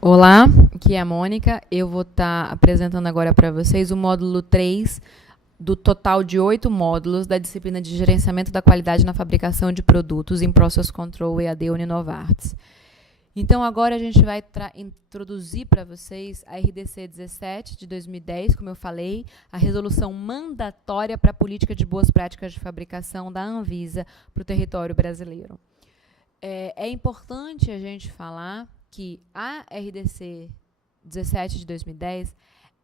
Olá, aqui é a Mônica. Eu vou estar apresentando agora para vocês o módulo 3 do total de 8 módulos da disciplina de Gerenciamento da Qualidade na Fabricação de Produtos em Process Control EAD Uninovartis. Então, agora a gente vai introduzir para vocês a RDC 17 de 2010, como eu falei, a resolução mandatória para a política de boas práticas de fabricação da Anvisa para o território brasileiro. É importante a gente falar que a RDC 17 de 2010,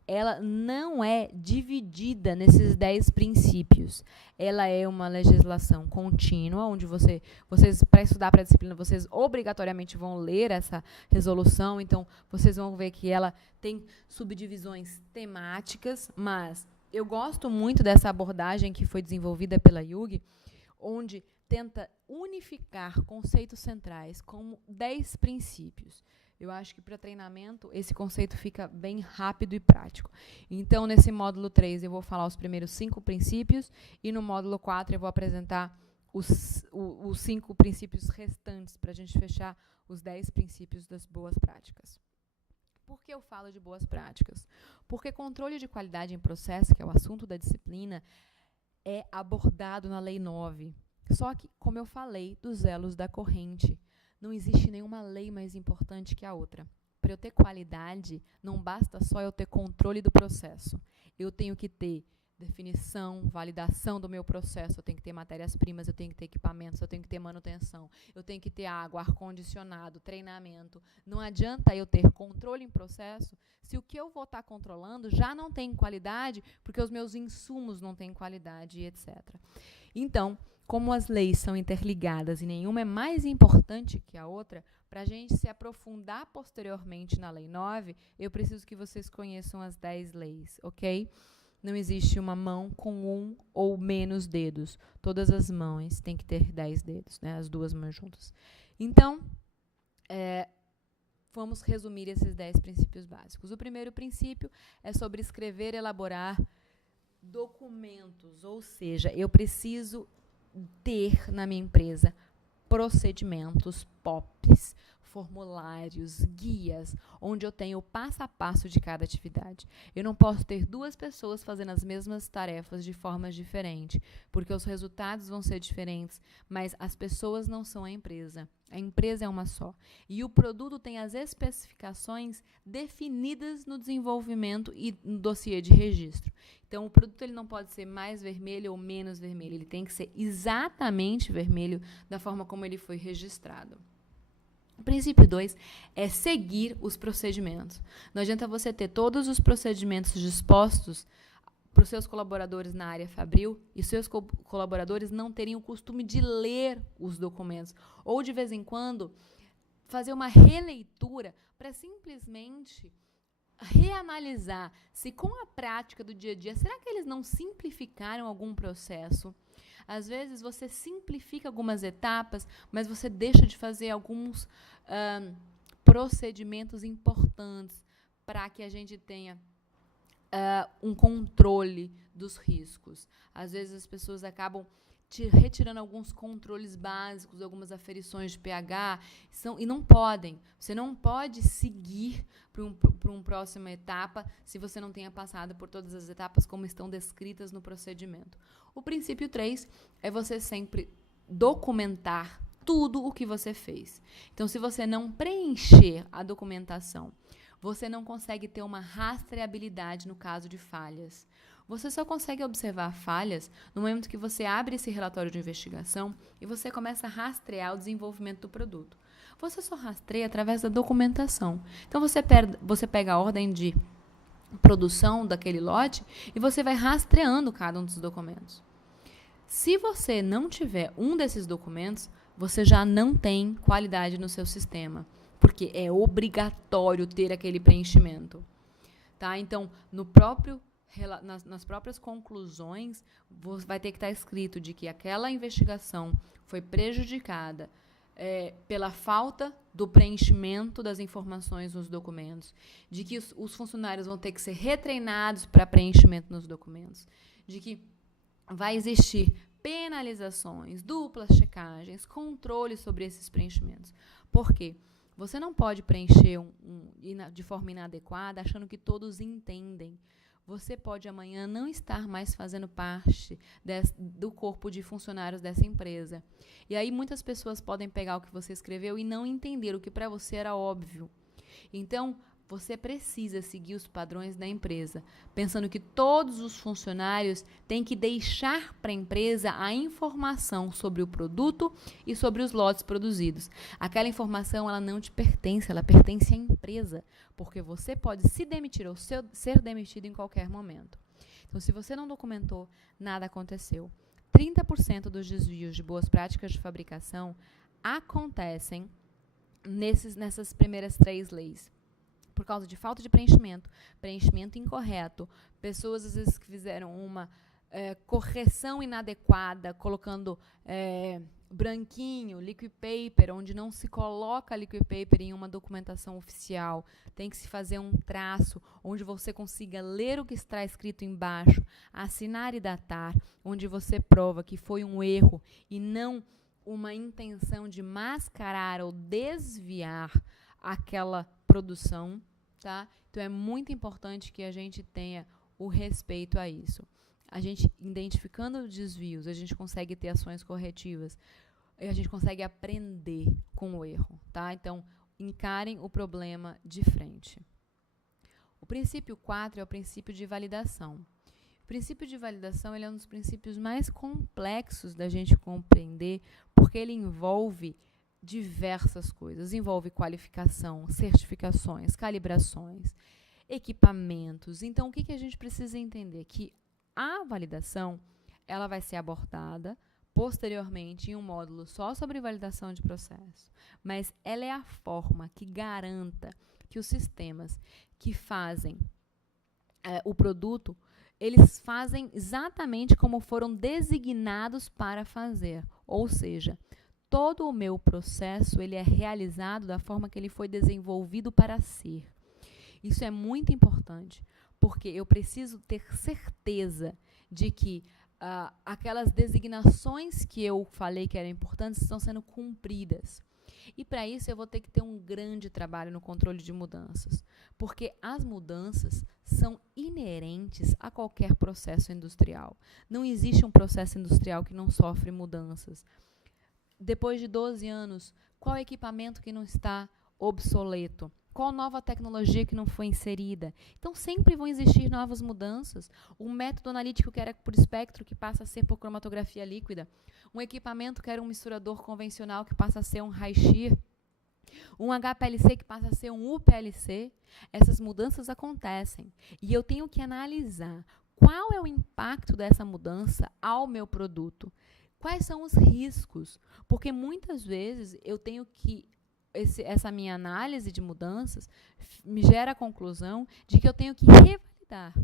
ela não é dividida nesses 10 princípios. Ela é uma legislação contínua, onde vocês, para estudar para a disciplina, vocês obrigatoriamente vão ler essa resolução. Então, vocês vão ver que ela tem subdivisões temáticas, mas eu gosto muito dessa abordagem que foi desenvolvida pela Yugi, onde tenta unificar conceitos centrais como 10 princípios. Eu acho que para treinamento esse conceito fica bem rápido e prático. Então, nesse módulo 3, eu vou falar os primeiros 5 princípios e no módulo 4 eu vou apresentar os 5 princípios restantes para a gente fechar os 10 princípios das boas práticas. Por que eu falo de boas práticas? Porque controle de qualidade em processo, que é o assunto da disciplina, é abordado na Lei 9. Só que, como eu falei, dos elos da corrente, não existe nenhuma lei mais importante que a outra. Para eu ter qualidade, não basta só eu ter controle do processo. Eu tenho que ter definição, validação do meu processo, eu tenho que ter matérias-primas, eu tenho que ter equipamentos, eu tenho que ter manutenção, eu tenho que ter água, ar-condicionado, treinamento. Não adianta eu ter controle em processo se o que eu vou estar controlando já não tem qualidade, porque os meus insumos não têm qualidade, etc. Então, como as leis são interligadas e nenhuma é mais importante que a outra, para a gente se aprofundar posteriormente na Lei 9, eu preciso que vocês conheçam as 10 leis, ok? Não existe uma mão com um ou menos dedos. Todas as mãos têm que ter 10 dedos, né? As duas mãos juntas. Então, vamos resumir esses 10 princípios básicos. O primeiro princípio é sobre escrever e elaborar documentos, ou seja, eu preciso ter na minha empresa procedimentos, POPs, formulários, guias, onde eu tenho o passo a passo de cada atividade. Eu não posso ter 2 pessoas fazendo as mesmas tarefas de formas diferentes, porque os resultados vão ser diferentes, mas as pessoas não são a empresa. A empresa é uma só. E o produto tem as especificações definidas no desenvolvimento e no dossiê de registro. Então, o produto ele não pode ser mais vermelho ou menos vermelho. Ele tem que ser exatamente vermelho da forma como ele foi registrado. O princípio 2 é seguir os procedimentos. Não adianta você ter todos os procedimentos dispostos para os seus colaboradores na área fabril e os seus colaboradores não terem o costume de ler os documentos ou, de vez em quando, fazer uma releitura para simplesmente reanalisar se com a prática do dia a dia, será que eles não simplificaram algum processo? Às vezes você simplifica algumas etapas, mas você deixa de fazer alguns procedimentos importantes para que a gente tenha um controle dos riscos. Às vezes as pessoas acabam retirando alguns controles básicos, algumas aferições de pH, e não podem. Você não pode seguir para uma próxima etapa se você não tenha passado por todas as etapas como estão descritas no procedimento. O princípio 3 é você sempre documentar tudo o que você fez. Então, se você não preencher a documentação, você não consegue ter uma rastreabilidade no caso de falhas. Você só consegue observar falhas no momento que você abre esse relatório de investigação e você começa a rastrear o desenvolvimento do produto. Você só rastreia através da documentação. Então, você pega a ordem de produção daquele lote e você vai rastreando cada um dos documentos. Se você não tiver um desses documentos, você já não tem qualidade no seu sistema, porque é obrigatório ter aquele preenchimento. Tá? Então, nas próprias conclusões, vai ter que estar escrito de que aquela investigação foi prejudicada pela falta do preenchimento das informações nos documentos, de que os funcionários vão ter que ser retreinados para preenchimento nos documentos, de que vai existir penalizações, duplas checagens, controle sobre esses preenchimentos. Por quê? Você não pode preencher de forma inadequada, achando que todos entendem. Você pode amanhã não estar mais fazendo parte do corpo de funcionários dessa empresa. E aí muitas pessoas podem pegar o que você escreveu e não entender o que para você era óbvio. Então, você precisa seguir os padrões da empresa, pensando que todos os funcionários têm que deixar para a empresa a informação sobre o produto e sobre os lotes produzidos. Aquela informação, ela não te pertence, ela pertence à empresa, porque você pode se demitir ou ser demitido em qualquer momento. Então, se você não documentou, nada aconteceu. 30% dos desvios de boas práticas de fabricação acontecem nessas primeiras 3 leis. Por causa de falta de preenchimento incorreto, pessoas às vezes que fizeram uma correção inadequada, colocando branquinho, liquid paper, onde não se coloca liquid paper em uma documentação oficial, tem que se fazer um traço, onde você consiga ler o que está escrito embaixo, assinar e datar, onde você prova que foi um erro e não uma intenção de mascarar ou desviar aquela produção, tá? Então, é muito importante que a gente tenha o respeito a isso. A gente, identificando os desvios, a gente consegue ter ações corretivas, a gente consegue aprender com o erro, tá? Então, encarem o problema de frente. O princípio 4 é o princípio de validação. O princípio de validação ele é um dos princípios mais complexos da gente compreender, porque ele envolve diversas coisas. Envolve qualificação, certificações, calibrações, equipamentos. Então, o que a gente precisa entender? Que a validação ela vai ser abordada posteriormente em um módulo só sobre validação de processo. Mas ela é a forma que garanta que os sistemas que fazem o produto, eles fazem exatamente como foram designados para fazer. Ou seja, todo o meu processo ele é realizado da forma que ele foi desenvolvido para ser. Isso é muito importante, porque eu preciso ter certeza de que aquelas designações que eu falei que eram importantes estão sendo cumpridas. E para isso eu vou ter que ter um grande trabalho no controle de mudanças, porque as mudanças são inerentes a qualquer processo industrial. Não existe um processo industrial que não sofre mudanças. Depois de 12 anos, qual equipamento que não está obsoleto? Qual nova tecnologia que não foi inserida? Então, sempre vão existir novas mudanças. Um método analítico que era por espectro, que passa a ser por cromatografia líquida. Um equipamento que era um misturador convencional, que passa a ser um Raishir. Um HPLC que passa a ser um UPLC. Essas mudanças acontecem. E eu tenho que analisar qual é o impacto dessa mudança ao meu produto. Quais são os riscos? Porque muitas vezes eu tenho que essa minha análise de mudanças me gera a conclusão de que eu tenho que revalidar.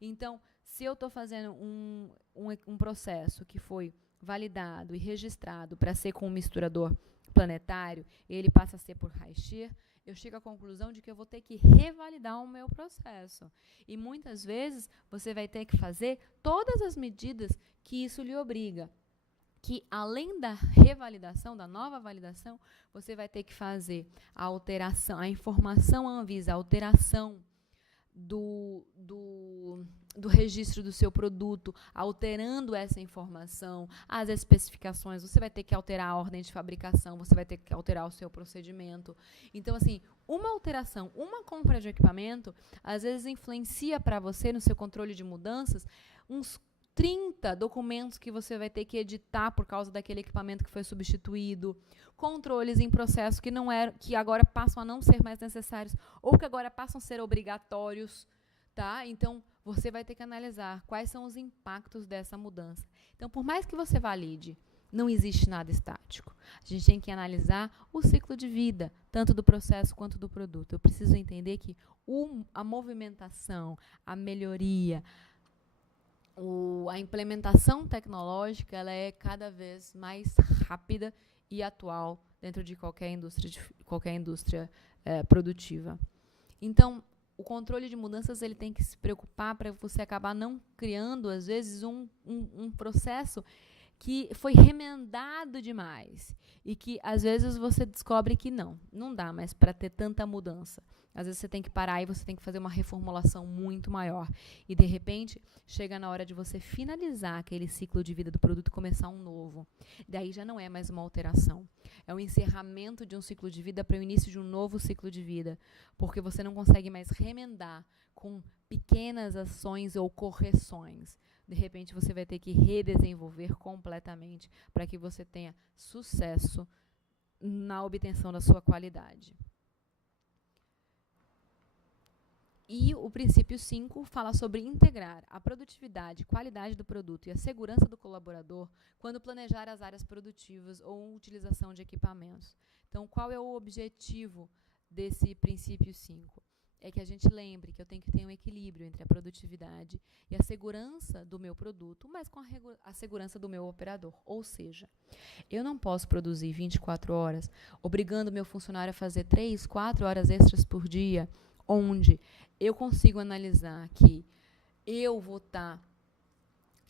Então, se eu estou fazendo um processo que foi validado e registrado para ser com um misturador planetário, ele passa a ser por Raishir, eu chego à conclusão de que eu vou ter que revalidar o meu processo. E muitas vezes você vai ter que fazer todas as medidas que isso lhe obriga. Que além da revalidação, da nova validação, você vai ter que fazer a alteração, a informação Anvisa, a alteração do registro do seu produto, alterando essa informação, as especificações, você vai ter que alterar a ordem de fabricação, você vai ter que alterar o seu procedimento. Então, assim, uma alteração, uma compra de equipamento, às vezes influencia para você, no seu controle de mudanças, uns 30 documentos que você vai ter que editar por causa daquele equipamento que foi substituído, controles em processo que agora passam a não ser mais necessários ou que agora passam a ser obrigatórios, tá? Então, você vai ter que analisar quais são os impactos dessa mudança. Então, por mais que você valide, não existe nada estático. A gente tem que analisar o ciclo de vida, tanto do processo quanto do produto. Eu preciso entender que a movimentação, a melhoria, a implementação tecnológica ela é cada vez mais rápida e atual dentro de qualquer indústria produtiva. Então, o controle de mudanças ele tem que se preocupar para você acabar não criando, às vezes, um processo que foi remendado demais e que às vezes você descobre que não dá mais para ter tanta mudança. Às vezes você tem que parar e você tem que fazer uma reformulação muito maior. E de repente chega na hora de você finalizar aquele ciclo de vida do produto e começar um novo. Daí já não é mais uma alteração. É o encerramento de um ciclo de vida para o início de um novo ciclo de vida. Porque você não consegue mais remendar com pequenas ações ou correções. De repente você vai ter que redesenvolver completamente para que você tenha sucesso na obtenção da sua qualidade. E o princípio 5 fala sobre integrar a produtividade, qualidade do produto e a segurança do colaborador quando planejar as áreas produtivas ou utilização de equipamentos. Então, qual é o objetivo desse princípio 5? É que a gente lembre que eu tenho que ter um equilíbrio entre a produtividade e a segurança do meu produto, mas com a segurança do meu operador. Ou seja, eu não posso produzir 24 horas, obrigando o meu funcionário a fazer 3, 4 horas extras por dia, onde eu consigo analisar que eu vou estar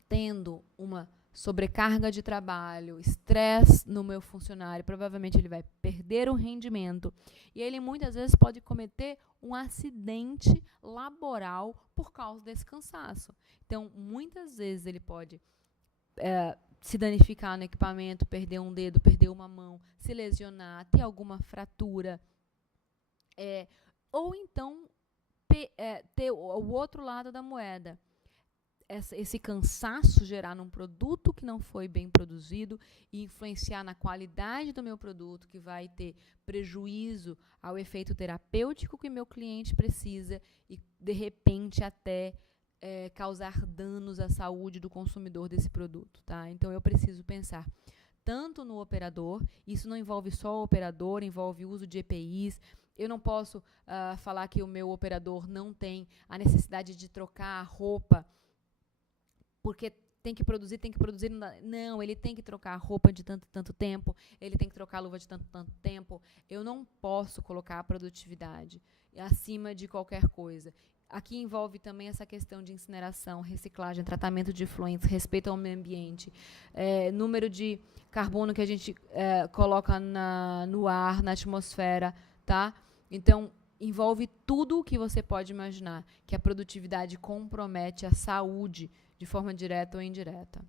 tendo uma sobrecarga de trabalho, estresse no meu funcionário, provavelmente ele vai perder o rendimento e ele muitas vezes pode cometer um acidente laboral por causa desse cansaço. Então, muitas vezes ele pode se danificar no equipamento, perder um dedo, perder uma mão, se lesionar, ter alguma fratura, ou então ter o outro lado da moeda. Esse cansaço gerar num produto que não foi bem produzido e influenciar na qualidade do meu produto, que vai ter prejuízo ao efeito terapêutico que meu cliente precisa e, de repente, até causar danos à saúde do consumidor desse produto. Tá? Então, eu preciso pensar tanto no operador, isso não envolve só o operador, envolve o uso de EPIs. Eu não posso falar que o meu operador não tem a necessidade de trocar a roupa porque tem que produzir. Não, ele tem que trocar a roupa de tanto tempo, ele tem que trocar a luva de tanto tempo. Eu não posso colocar a produtividade acima de qualquer coisa. Aqui envolve também essa questão de incineração, reciclagem, tratamento de efluentes, respeito ao meio ambiente, número de carbono que a gente coloca no ar, na atmosfera, tá? Então, envolve tudo o que você pode imaginar, que a produtividade compromete a saúde de forma direta ou indireta.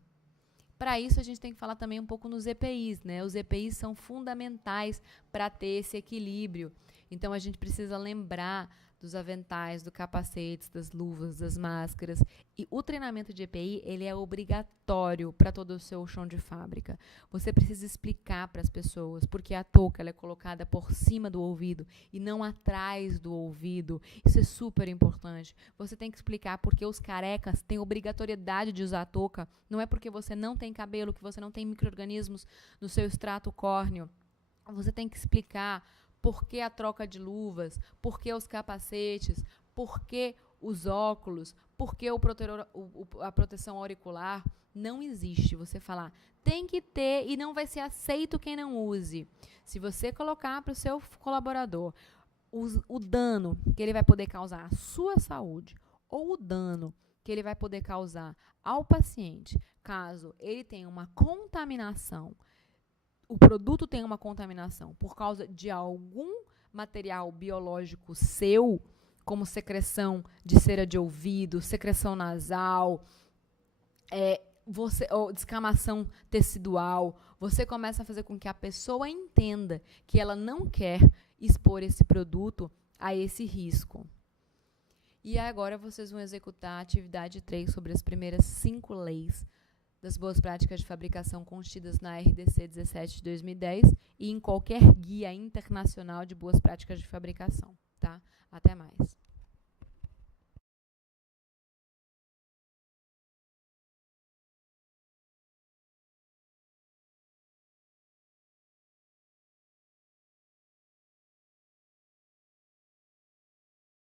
Para isso, a gente tem que falar também um pouco nos EPIs, né? Os EPIs são fundamentais para ter esse equilíbrio. Então, a gente precisa lembrar dos aventais, dos capacetes, das luvas, das máscaras. E o treinamento de EPI, ele é obrigatório para todo o seu chão de fábrica. Você precisa explicar para as pessoas, porque a touca ela é colocada por cima do ouvido e não atrás do ouvido. Isso é super importante. Você tem que explicar porque os carecas têm obrigatoriedade de usar a touca. Não é porque você não tem cabelo, que você não tem micro-organismos no seu extrato córneo. Você tem que explicar por que a troca de luvas, por que os capacetes, por que os óculos, por que a proteção auricular. Não existe você falar, tem que ter e não vai ser aceito quem não use. Se você colocar para o seu colaborador o dano que ele vai poder causar à sua saúde ou o dano que ele vai poder causar ao paciente, caso ele tenha uma contaminação, o produto tem uma contaminação por causa de algum material biológico seu, como secreção de cera de ouvido, secreção nasal, ou descamação tecidual, você começa a fazer com que a pessoa entenda que ela não quer expor esse produto a esse risco. E agora vocês vão executar a atividade 3 sobre as primeiras 5 leis das boas práticas de fabricação contidas na RDC 17 de 2010 e em qualquer guia internacional de boas práticas de fabricação. Tá? Até mais.